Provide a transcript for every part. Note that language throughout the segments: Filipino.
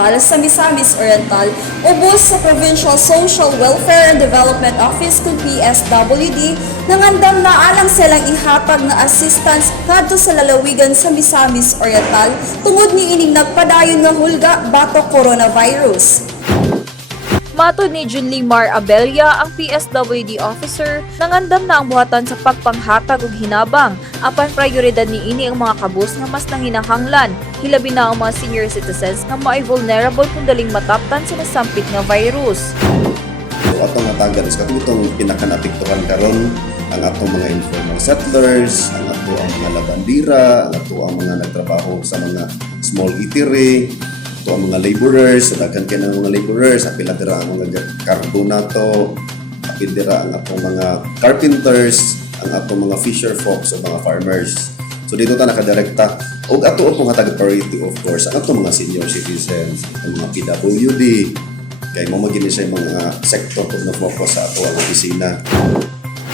lokal sa Misamis Oriental ubos sa Provincial Social Welfare and Development Office kung PSWD nangandam na alang silang ihatag na assistance ngadto sa lalawigan sa Misamis Oriental tungod ni ining nagpadayon nga hulga batok coronavirus. Matod ni Junly Mar Abella, ang PSWD officer, nangandam na ang buhatan sa pagpanghatag ug hinabang, apan prioridad ni ini ang mga kabus nga mas nanginahanglan, hilabi na ang mga senior citizens nga maay vulnerable kung daling mataptan sa nasampit nga virus. Atong hatagan sa katong pinakanapektuhan karon ang atong mga informal settlers, ang ato ang mga labandira, ang ato ang mga nagtrabaho sa mga small eatery, ito ang mga laborers, daghan kay ng mga laborers, apil dira ang mga cargo nato, apil dira ang atong mga carpenters, ang atong mga fisher folks o mga farmers. So dito ta nakadirekta og ato atong hatag priority of course ang atong mga senior citizens, ang mga PWD, kay mo magini sa mga sektor kung na-focus sa ato ang opisina.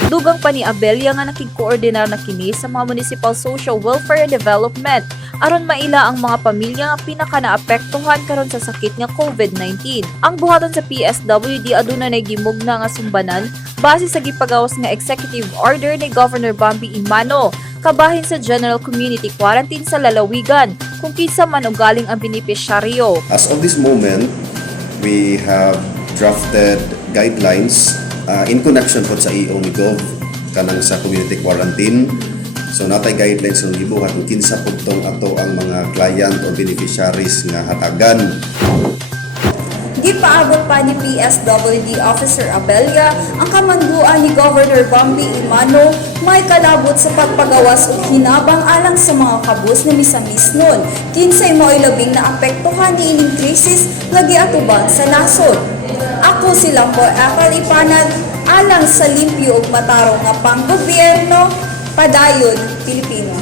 Dugang pa ni Abella nga nakig-koordinar na kini sa mga Municipal Social Welfare and Development aron maila ang mga pamilya nga pinaka-naapektuhan karon sa sakit nga COVID-19. Ang buhaton sa PSWD aduna nay gimugna nga sumbanan base sa gipagawas nga executive order ni Governor Bambi Imano kabahin sa General Community Quarantine sa lalawigan kung kinsa man ugaling ang benepisyaryo. As of this moment, we have drafted guidelines in connection po sa EO ni Gov kanang sa community quarantine. So natay guidelines ng libuhat kung kinsa po tong ato ang mga client or beneficiaries nga hatagan. Gipaabot pa ni PSWD Officer Abella ang kamanduan ni Governor Bambi Imano may kalabot sa pagpagawas ug hinabang alang sa mga kabus ni Misamis nun. Kinsay mo'y labing naapektuhan ni ining krisis nga giatuban sa nasod. Ako silang po akal ipanag alang sa limpyo ug matarong nga panggobyerno padayon Pilipino.